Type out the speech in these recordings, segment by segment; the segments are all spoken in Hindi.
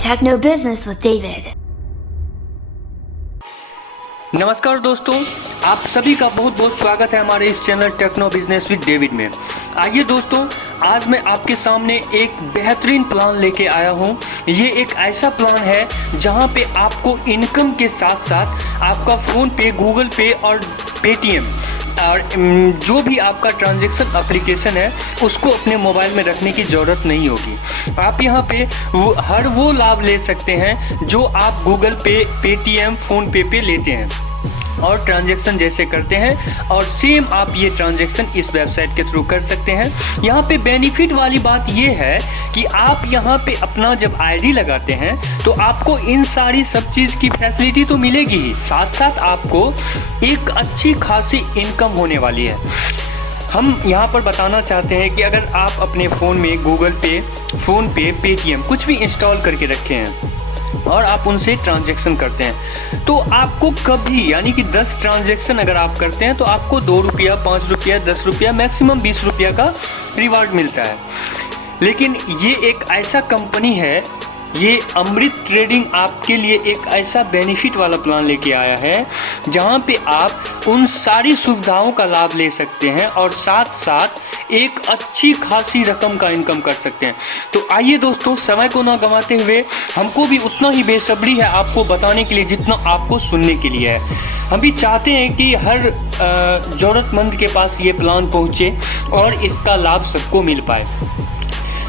Techno Business with David. नमस्कार दोस्तों, आप सभी का बहुत बहुत स्वागत है हमारे इस channel techno business with David में। आइए दोस्तों, आज मैं आपके सामने एक बेहतरीन प्लान लेके आया हूँ। ये एक ऐसा प्लान है जहाँ पे आपको इनकम के साथ साथ आपका फ़ोन पे, गूगल पे और पेटीएम और जो भी आपका ट्रांजैक्शन एप्लीकेशन है उसको अपने मोबाइल में रखने की ज़रूरत नहीं होगी। आप यहाँ पे हर वो लाभ ले सकते हैं जो आप गूगल पे, पेटीएम, फ़ोन पे लेते हैं और ट्रांजैक्शन जैसे करते हैं, और सेम आप ये ट्रांजैक्शन इस वेबसाइट के थ्रू कर सकते हैं। यहाँ पे बेनिफिट वाली बात ये है कि आप यहाँ पे अपना जब आईडी लगाते हैं तो आपको इन सारी सब चीज़ की फैसिलिटी तो मिलेगी ही, साथ साथ आपको एक अच्छी खासी इनकम होने वाली है। हम यहाँ पर बताना चाहते हैं कि अगर आप अपने फ़ोन में गूगल पे, फ़ोन पे, पेटीएम कुछ भी इंस्टॉल करके रखे हैं और आप उनसे ट्रांजैक्शन करते हैं तो आपको कभी, यानी कि 10 ट्रांजैक्शन अगर आप करते हैं तो आपको 2 रुपया, 5 रुपया, 10 रुपया, मैक्सिमम 20 रुपया का रिवार्ड मिलता है। लेकिन ये एक ऐसा कंपनी है, ये अमृत ट्रेडिंग आपके लिए एक ऐसा बेनिफिट वाला प्लान लेके आया है जहाँ पे आप उन सारी सुविधाओं का लाभ ले सकते हैं और साथ साथ एक अच्छी खासी रकम का इनकम कर सकते हैं। तो आइए दोस्तों, समय को ना गंवाते हुए, हमको भी उतना ही बेसब्री है आपको बताने के लिए जितना आपको सुनने के लिए है। हम भी चाहते हैं कि हर ज़रूरतमंद के पास ये प्लान पहुँचे और इसका लाभ सबको मिल पाए।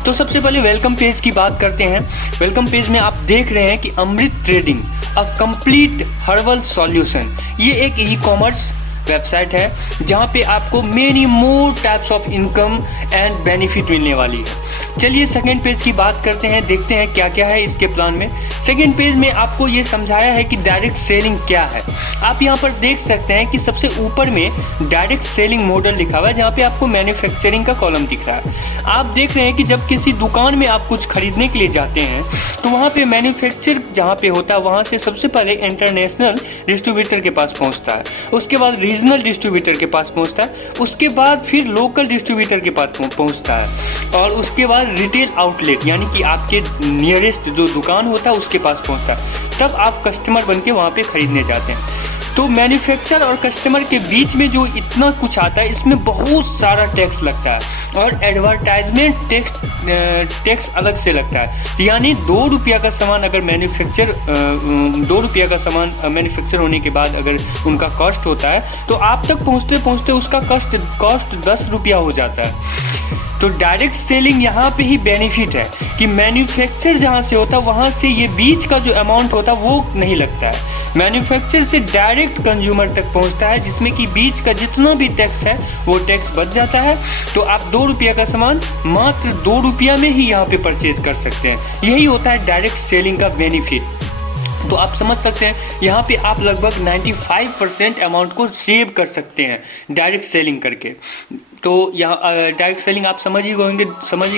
तो सबसे पहले वेलकम पेज की बात करते हैं। वेलकम पेज में आप देख रहे हैं कि Amrit trading a complete herbal solution, ये एक ई कॉमर्स वेबसाइट है जहाँ पे आपको many more types of income and benefit मिलने वाली है। चलिए सेकंड पेज की बात करते हैं, देखते हैं क्या क्या है इसके प्लान में। सेकंड पेज में आपको ये समझाया है कि डायरेक्ट सेलिंग क्या है। आप यहाँ पर देख सकते हैं कि सबसे ऊपर में डायरेक्ट सेलिंग मॉडल लिखा हुआ है जहाँ पे आपको मैन्युफैक्चरिंग का कॉलम दिख रहा है। आप देख रहे हैं कि जब किसी दुकान में आप कुछ खरीदने के लिए जाते हैं तो वहाँ पे मैन्युफैक्चर जहाँ पे होता है वहाँ से सबसे पहले इंटरनेशनल डिस्ट्रीब्यूटर के पास पहुँचता है, उसके बाद रीजनल डिस्ट्रीब्यूटर के पास पहुँचता है, उसके बाद फिर लोकल डिस्ट्रीब्यूटर के पास पहुँचता है और उसके बाद रिटेल आउटलेट यानी कि आपके नियरेस्ट जो दुकान होता है उसके पास पहुँचता है। तब आप कस्टमर बन के वहाँ पे खरीदने जाते हैं। तो मैन्युफैक्चर और कस्टमर के बीच में जो इतना कुछ आता है इसमें बहुत सारा टैक्स लगता है और एडवर्टाइजमेंट टैक्स अलग से लगता है। यानी 2 रुपया का सामान अगर 2 रुपया का सामान मैन्युफैक्चर होने के बाद अगर उनका कॉस्ट होता है तो आप तक पहुँचते पहुँचते उसका कॉस्ट 10 रुपया हो जाता है। तो डायरेक्ट सेलिंग यहाँ पे ही बेनिफिट है कि मैन्युफैक्चर जहाँ से होता है वहाँ से ये बीच का जो अमाउंट होता है वो नहीं लगता है। मैन्युफैक्चर से डायरेक्ट कंज्यूमर तक पहुँचता है जिसमें कि बीच का जितना भी टैक्स है वो टैक्स बच जाता है। तो आप 2 रुपया का सामान मात्र 2 रुपया में ही यहाँ पे परचेज कर सकते हैं। यही होता है डायरेक्ट सेलिंग का बेनिफिट। तो आप समझ सकते हैं यहाँ पे आप लगभग 95% अमाउंट को सेव कर सकते हैं डायरेक्ट सेलिंग करके। तो यहाँ डायरेक्ट सेलिंग आप समझ ही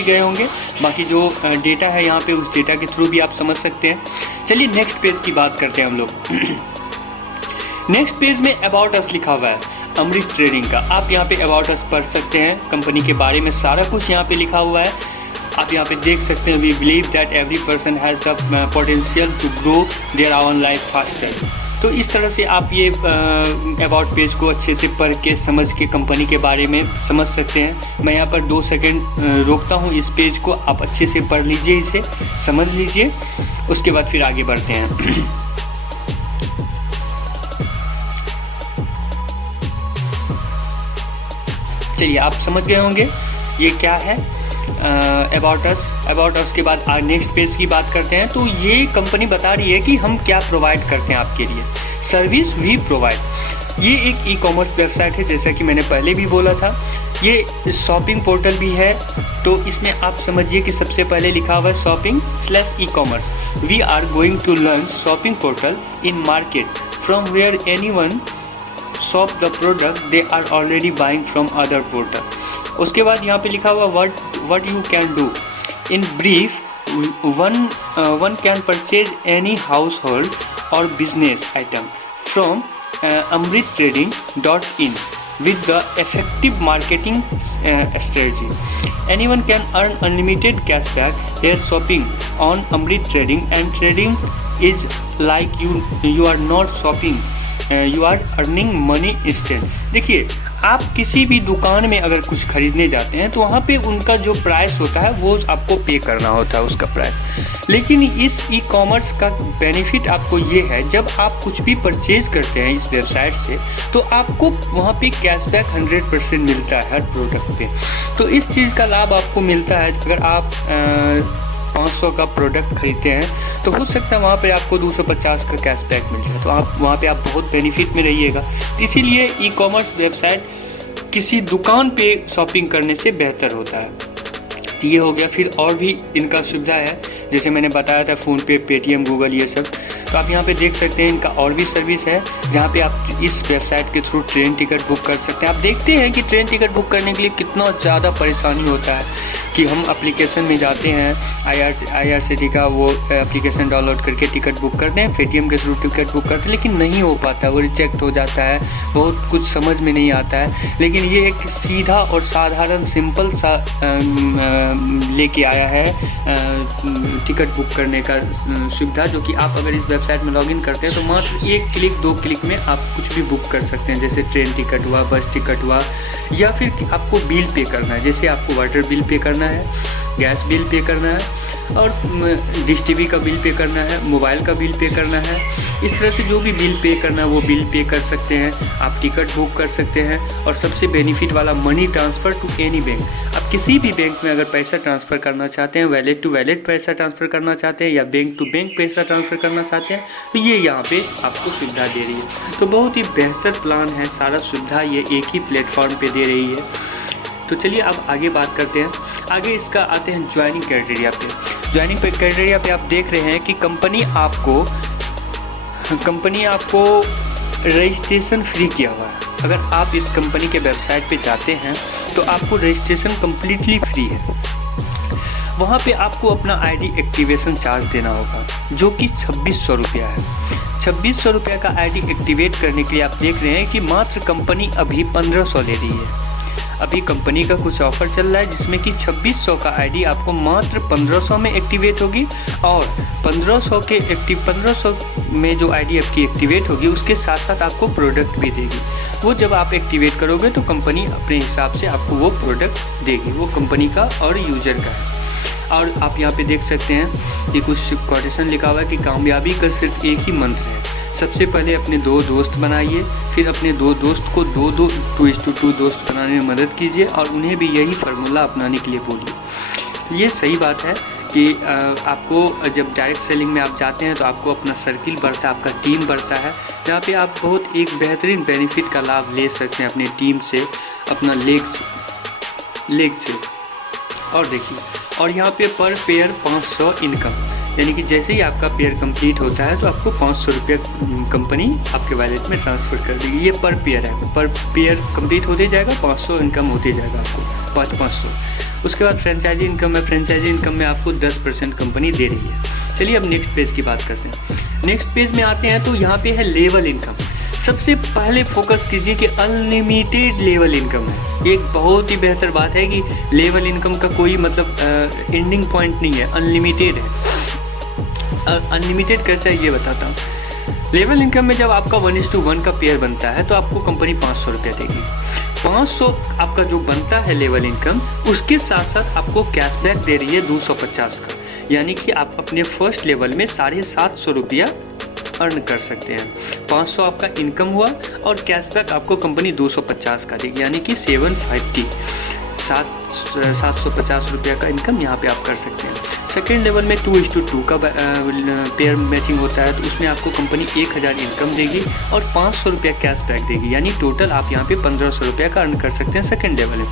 गए होंगे। बाकी जो डेटा है यहाँ पे उस डेटा के थ्रू भी आप समझ सकते हैं। चलिए नेक्स्ट पेज की बात करते हैं हम लोग। नेक्स्ट पेज में अबाउट अस लिखा हुआ है अमृत ट्रेडिंग का। आप यहाँ पे अबाउट अस पढ़ सकते हैं, कंपनी के बारे में सारा कुछ यहाँ पे लिखा हुआ है। आप यहाँ पे देख सकते हैं, we believe that every person has the potential to grow their own life faster. तो इस तरह से आप ये अबाउट पेज को अच्छे से पढ़ के समझ के कंपनी के बारे में समझ सकते हैं। मैं यहाँ पर 2 सेकंड रोकता हूँ इस पेज को, आप अच्छे से पढ़ लीजिए, इसे समझ लीजिए, उसके बाद फिर आगे बढ़ते हैं। चलिए आप समझ गए होंगे ये क्या है अबाउट अस के बाद नेक्स्ट पेज की बात करते हैं। तो ये कंपनी बता रही है कि हम क्या प्रोवाइड करते हैं आपके लिए, सर्विस भी प्रोवाइड। ये एक ई कॉमर्स वेबसाइट है, जैसा कि मैंने पहले भी बोला था। ये शॉपिंग पोर्टल भी है। तो इसमें आप समझिए कि सबसे पहले लिखा हुआ है shopping/e-commerce। We are going to learn shopping portal in market from where anyone shop the product they are already buying from other portal. उसके बाद यहाँ पे लिखा हुआ what you can do in brief, one can purchase any household or business item from amrittrading.in with the effective marketing strategy. Anyone can earn unlimited cashback here shopping on Amrit Trading, and trading is like you are not shopping, you are earning money instant. देखिए, आप किसी भी दुकान में अगर कुछ खरीदने जाते हैं तो वहाँ पे उनका जो प्राइस होता है वो आपको पे करना होता है उसका प्राइस। लेकिन इस ई कॉमर्स का बेनिफिट आपको ये है, जब आप कुछ भी परचेज करते हैं इस वेबसाइट से तो आपको वहाँ पे कैशबैक 100% मिलता है हर प्रोडक्ट पे। तो इस चीज़ का लाभ आपको मिलता है। अगर आप 500 का प्रोडक्ट खरीदते हैं तो हो सकता है वहाँ पे आपको 250 का कैशबैक मिल जाए, तो आप वहाँ पे आप बहुत बेनिफिट में रहिएगा। इसीलिए ई कॉमर्स वेबसाइट किसी दुकान पे शॉपिंग करने से बेहतर होता है। तो ये हो गया। फिर और भी इनका सुविधा है, जैसे मैंने बताया था फ़ोनपे, पेटीएम, गूगल, ये सब। तो आप यहाँ पे देख सकते हैं इनका और भी सर्विस है जहाँ पे आप इस वेबसाइट के थ्रू ट्रेन टिकट बुक कर सकते हैं। आप देखते हैं कि ट्रेन टिकट बुक करने के लिए कितना ज़्यादा परेशानी होता है कि हम एप्लीकेशन में जाते हैं, IRCTC का वो एप्लीकेशन डाउनलोड करके टिकट बुक करते हैं, पेटीएम के थ्रू टिकट बुक करते हैं, लेकिन नहीं हो पाता, वो रिजेक्ट हो जाता है, बहुत कुछ समझ में नहीं आता है। लेकिन ये एक सीधा और साधारण सिंपल सा लेके आया है टिकट बुक करने का सुविधा, जो कि आप अगर इस वेबसाइट में लॉगिन करते हैं तो मात्र 1 क्लिक 2 क्लिक में आप कुछ भी बुक कर सकते हैं। जैसे ट्रेन टिकट हुआ, बस टिकट हुआ, या फिर आपको बिल पे करना है, जैसे आपको वाटर बिल पे करना है, गैस बिल पे करना है, और डिश टीवी का बिल पे करना है, मोबाइल का बिल पे करना है। इस तरह से जो भी बिल पे करना है वो बिल पे कर सकते हैं, आप टिकट बुक कर सकते हैं। और सबसे बेनिफिट वाला money transfer to any bank. आप किसी भी बैंक में अगर पैसा ट्रांसफ़र करना चाहते हैं, वैलेट टू वैलेट पैसा ट्रांसफ़र करना चाहते हैं, या बैंक टू बैंक पैसा ट्रांसफ़र करना चाहते हैं, तो ये यहाँ पे आपको सुविधा दे रही है। तो बहुत ही बेहतर प्लान है, सारा सुविधा ये एक ही प्लेटफॉर्म पे दे रही है। तो चलिए अब आगे बात करते हैं। आगे इसका आते हैं ज्वाइनिंग क्राइटेरिया पे। ज्वाइनिंग क्राइटेरिया पे आप देख रहे हैं कि कंपनी आपको रजिस्ट्रेशन फ्री किया हुआ है। अगर आप इस कंपनी के वेबसाइट पे जाते हैं तो आपको रजिस्ट्रेशन कम्प्लीटली फ्री है। वहाँ पे आपको अपना ID एक्टिवेशन चार्ज देना होगा, जो कि 2600 रुपया है। 2600 रुपये का ID एक्टिवेट करने के लिए आप देख रहे हैं कि मात्र कंपनी अभी 1500 ले रही है। अभी कंपनी का कुछ ऑफर चल रहा है जिसमें कि 2600 का ID आपको मात्र 1500 में एक्टिवेट होगी, और 1500 में जो ID आपकी एक्टिवेट होगी उसके साथ साथ आपको प्रोडक्ट भी देगी। वो जब आप एक्टिवेट करोगे तो कंपनी अपने हिसाब से आपको वो प्रोडक्ट देगी, वो कंपनी का और यूजर का है। और आप यहाँ पे देख सकते हैं कि कुछ कोटेशन लिखा हुआ है कि कामयाबी का सिर्फ एक ही मंत्र है। सबसे पहले अपने 2 दोस्त बनाइए, फिर अपने 2 दोस्त को 2:2 दोस्त बनाने में मदद कीजिए, और उन्हें भी यही फार्मूला अपनाने के लिए बोलिए। तो ये सही बात है कि आपको जब डायरेक्ट सेलिंग में आप जाते हैं तो आपको अपना सर्किल बढ़ता है, आपका टीम बढ़ता है, जहाँ पे आप बहुत एक बेहतरीन बेनिफिट का लाभ ले सकते हैं अपनी टीम से, अपना लेग से। और देखिए, और यहाँ पे पर पेयर 500 इनकम, यानी कि जैसे ही आपका पेयर कंप्लीट होता है तो आपको 500 रुपये कंपनी आपके वैलेट में ट्रांसफ़र कर देगी। ये पर पेयर है, पर पेयर कंप्लीट होते जाएगा, 500 इनकम होते जाएगा आपको 500। उसके बाद फ्रेंचाइजी इनकम है। फ्रेंचाइजी इनकम में आपको 10% कंपनी दे रही है। चलिए अब नेक्स्ट पेज की बात करते हैं। नेक्स्ट पेज में आते हैं तो यहाँ पे है लेवल इनकम। सबसे पहले फोकस कीजिए कि अनलिमिटेड लेवल इनकम है। एक बहुत ही बेहतर बात है कि लेवल इनकम का कोई मतलब एंडिंग पॉइंट नहीं है, अनलिमिटेड है। अनलिमिटेड कैसे है ये बताता हूँ। लेवल इनकम में जब आपका 1:1 का पेयर बनता है तो आपको कंपनी 500 रुपये देगी। 500 आपका जो बनता है लेवल इनकम, उसके साथ साथ आपको कैशबैक दे रही है 250 का, यानी कि आप अपने फर्स्ट लेवल में 750 रुपया अर्न कर सकते हैं। 500 आपका इनकम हुआ और कैशबैक आपको कंपनी 250 का देगी, यानी कि 750 रुपया का इनकम यहाँ पे आप कर सकते हैं। सेकेंड लेवल में 2:2 का पेयर मैचिंग होता है, तो उसमें आपको कंपनी 1000 इनकम देगी और 500 रुपया कैशबैक देगी, यानी टोटल आप यहाँ पे 1500 रुपया का अर्न कर सकते हैं सेकेंड लेवल में।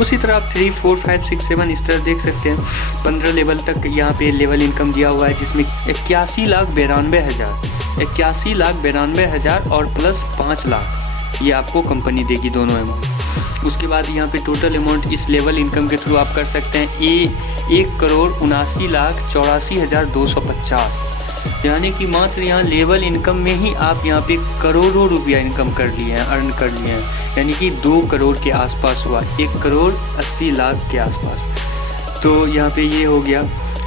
उसी तरह आप 3, 4, 5, 6, 7 इस तरह देख सकते हैं। 15 लेवल तक यहाँ पे लेवल इनकम दिया हुआ है, जिसमें 81,92,000 और प्लस 5 लाख ये आपको कंपनी देगी, दोनों अमाउंट। उसके बाद यहाँ पे टोटल अमाउंट इस लेवल इनकम के थ्रू आप कर सकते हैं 1,79,84,250। यानी कि मात्र यहाँ लेवल इनकम में ही आप यहाँ पे करोड़ों रुपया इनकम कर लिए हैं, अर्न कर लिए हैं, यानी कि 2 करोड़ के आसपास हुआ, 1 करोड़ 80 लाख के आसपास। तो यहाँ पे ये हो गया।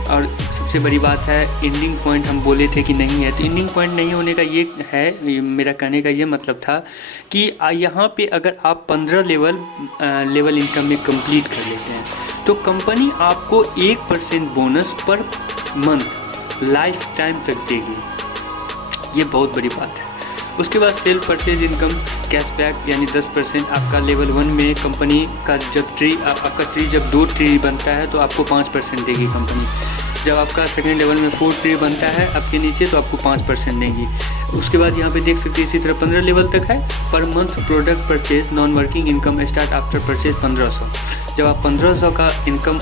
और सबसे बड़ी बात है एंडिंग पॉइंट हम बोले थे कि नहीं है, तो एंडिंग पॉइंट नहीं होने का ये है, मेरा कहने का ये मतलब था कि यहाँ पे अगर आप 15 लेवल इनकम में कंप्लीट कर लेते हैं तो कंपनी आपको 1% bonus per month life time तक देगी। ये बहुत बड़ी बात है। उसके बाद सेल्फ परचेज इनकम कैशबैक यानी 10% आपका लेवल 1 में कंपनी का जब आपका ट्री जब 2 ट्री बनता है तो आपको 5% देगी कंपनी। जब आपका सेकेंड लेवल में 4 ट्री बनता है आपके नीचे तो आपको 5% देंगी। उसके बाद यहाँ पे देख सकते हैं इसी तरह 15 लेवल तक है। Per month product purchase non working income start after purchase 1500। जब आप 1500 का इनकम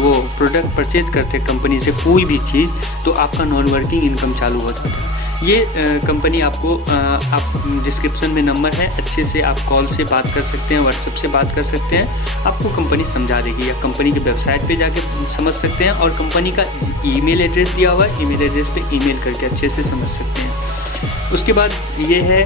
वो प्रोडक्ट परचेज करते हैं कंपनी से कोई भी चीज़ तो आपका नॉन वर्किंग इनकम चालू हो जाता है। ये कंपनी आपको आप डिस्क्रिप्शन में नंबर है, अच्छे से आप कॉल से बात कर सकते हैं, व्हाट्सएप से बात कर सकते हैं, आपको कंपनी समझा देगी, या कंपनी के वेबसाइट पे जाके समझ सकते हैं। और कंपनी का ईमेल एड्रेस दिया हुआ है, ईमेल एड्रेस पे ईमेल करके अच्छे से समझ सकते हैं। उसके बाद ये है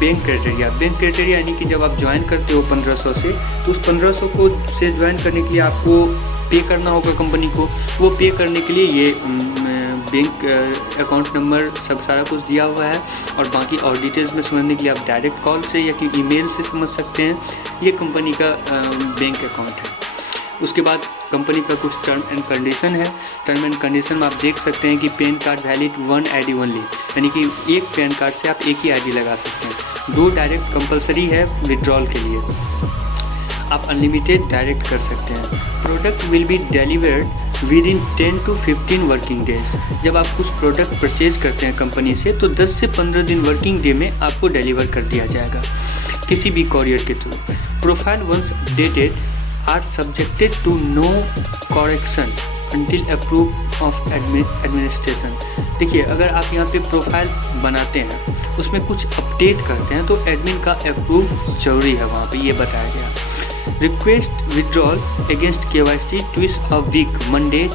बैंक क्राइटेरिया। बैंक क्राइटेरिया यानी कि जब आप ज्वाइन करते हो 1500 से तो उस 1500 को से ज्वाइन करने के लिए आपको पे करना होगा कंपनी को। वो पे करने के लिए ये बैंक अकाउंट नंबर सब सारा कुछ दिया हुआ है। और बाकी और डिटेल्स में समझने के लिए आप डायरेक्ट कॉल से या कि ईमेल से समझ सकते हैं। ये कंपनी का बैंक अकाउंट है। उसके बाद कंपनी का कुछ टर्म एंड कंडीशन है। टर्म एंड कंडीशन में आप देख सकते हैं कि pan card valid 1 ID only, यानी कि एक पैन कार्ड से आप एक ही आईडी लगा सकते हैं। 2 डायरेक्ट कंपलसरी है विड्रॉल के लिए, आप अनलिमिटेड डायरेक्ट कर सकते हैं। Product will be delivered with in 10 to 15 working days. जब आप कुछ प्रोडक्ट परचेज करते हैं कंपनी से तो 10 से 15 दिन वर्किंग डे में आपको डिलीवर कर दिया जाएगा किसी भी कॉरियर के थ्रू। Profile once updated are subjected to no correction until approve of administration. देखिए, अगर आप यहाँ पे प्रोफाइल बनाते हैं उसमें कुछ अपडेट करते हैं तो एडमिन का अप्रूव जरूरी है, वहाँ पे ये बताया गया। Request withdrawal against KYC twice a week Monday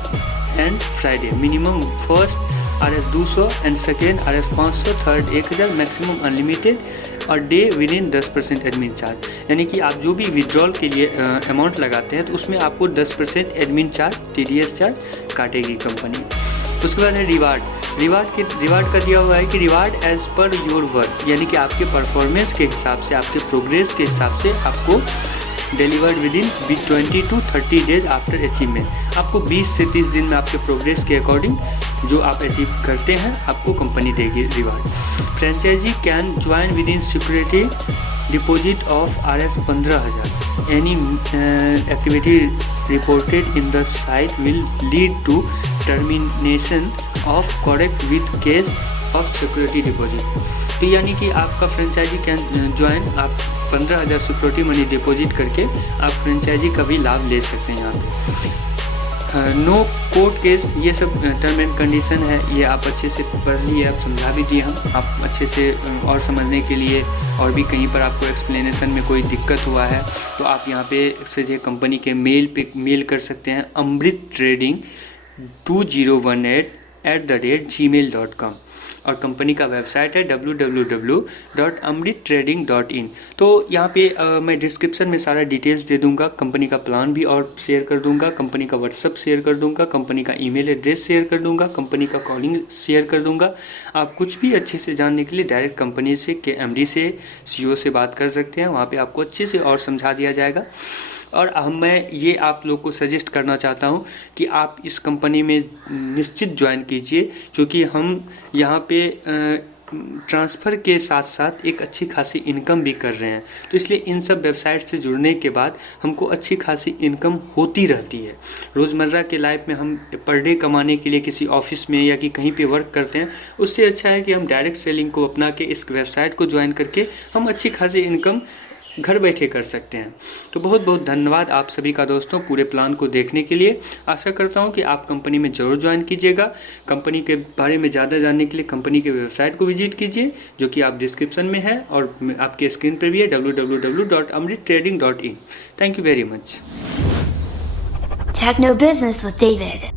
and Friday. Minimum first RS 200 and second RS 500, third 1000, maximum unlimited और day with in 10% admin charge. यानी कि आप जो भी विड्रॉल के लिए अमाउंट लगाते हैं तो उसमें आपको 10% एडमिन चार्ज TDS चार्ज काटेगी कंपनी। उसके बाद है रिवार्ड का दिया हुआ है कि reward as per your work, यानी कि आपके परफॉर्मेंस के हिसाब से, आपके प्रोग्रेस के हिसाब से आपको delivered with in 20 to 30 days after achievement. आपको 20 से 30 दिन में आपके प्रोग्रेस के अकॉर्डिंग जो आप अचीव करते हैं आपको कंपनी देगी reward. Franchisee can join with in security deposit of RS 15,000। Any activity reported in the site will lead to termination of correct with case of security deposit. तो यानी कि आपका फ्रेंचाइजी कैन ज्वाइन, आप 15,000 सिक्योरिटी मनी डिपॉजिट करके आप फ्रेंचाइजी का भी लाभ ले सकते हैं यहाँ पे। नो कोर्ट केस, ये सब टर्म एंड कंडीशन है, ये आप अच्छे से पढ़ लिए, आप समझा भी दिए हम। आप अच्छे से और समझने के लिए और भी कहीं पर आपको एक्सप्लेनेशन में कोई दिक्कत हुआ है तो आप यहाँ पे सीधे कंपनी के मेल कर सकते हैं amrittrading2018@gmail.com। और कंपनी का वेबसाइट है www.amrittrading.in। तो यहाँ पे मैं डिस्क्रिप्शन में सारा डिटेल्स दे दूँगा, कंपनी का प्लान भी और शेयर कर दूँगा, कंपनी का व्हाट्सअप शेयर कर दूँगा, कंपनी का ईमेल एड्रेस शेयर कर दूँगा, कंपनी का कॉलिंग शेयर कर दूँगा। आप कुछ भी अच्छे से जानने के लिए डायरेक्ट कंपनी से के MD से CEO से बात कर सकते हैं, वहाँ पर आपको अच्छे से और समझा दिया जाएगा। और मैं ये आप लोग को सजेस्ट करना चाहता हूँ कि आप इस कंपनी में निश्चित ज्वाइन कीजिए, क्योंकि हम यहाँ पे ट्रांसफ़र के साथ साथ एक अच्छी खासी इनकम भी कर रहे हैं। तो इसलिए इन सब वेबसाइट से जुड़ने के बाद हमको अच्छी खासी इनकम होती रहती है। रोज़मर्रा के लाइफ में हम पर डे कमाने के लिए किसी ऑफिस में या कि कहीं पे वर्क करते हैं, उससे अच्छा है कि हम डायरेक्ट सेलिंग को अपना के इस वेबसाइट को ज्वाइन करके हम अच्छी खासी इनकम घर बैठे कर सकते हैं। तो बहुत बहुत धन्यवाद आप सभी का दोस्तों पूरे प्लान को देखने के लिए। आशा करता हूं कि आप कंपनी में ज़रूर ज्वाइन कीजिएगा। कंपनी के बारे में ज़्यादा जानने के लिए कंपनी के वेबसाइट को विजिट कीजिए, जो कि आप डिस्क्रिप्शन में है और आपके स्क्रीन पर भी है, www.amrittrading.in। Thank you very much. Techno Business with David.